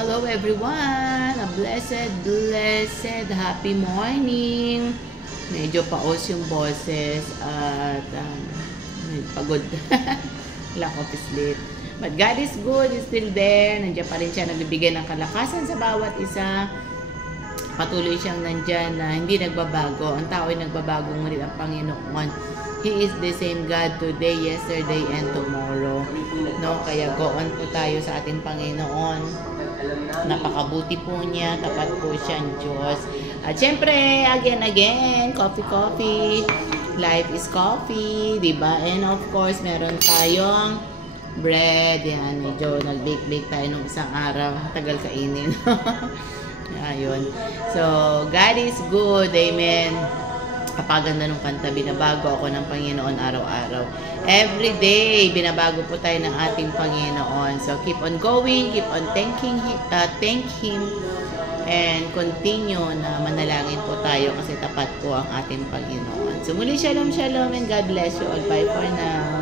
Hello everyone! A blessed happy morning! Medyo paos yung boses at pagod. Lack of sleep. But God is good, is still there. Nandiyan pa rin siya, nagbibigay ng kalakasan sa bawat isa. Patuloy siyang nandyan na hindi nagbabago. Ang tao ay nagbabago ngunit ang Panginoon. He is the same God today, yesterday, and tomorrow. No? Kaya go on po tayo sa ating Panginoon. Napakabuti po niya, tapat po siyang Diyos. At syempre, again, coffee. Life is coffee, diba? And of course, meron tayong bread. Yan, medyo nag-bake tayo nung isang araw. Tagal kainin. Ayun. So, God is good. Amen. Kapaganda ng kanta, binabago ako ng Panginoon araw-araw. Every day, binabago po tayo ng ating Panginoon. So, keep on going, keep on thank Him, and continue na manalangin po tayo kasi tapat po ang ating Panginoon. So, muli, shalom, and God bless you all. Bye for now.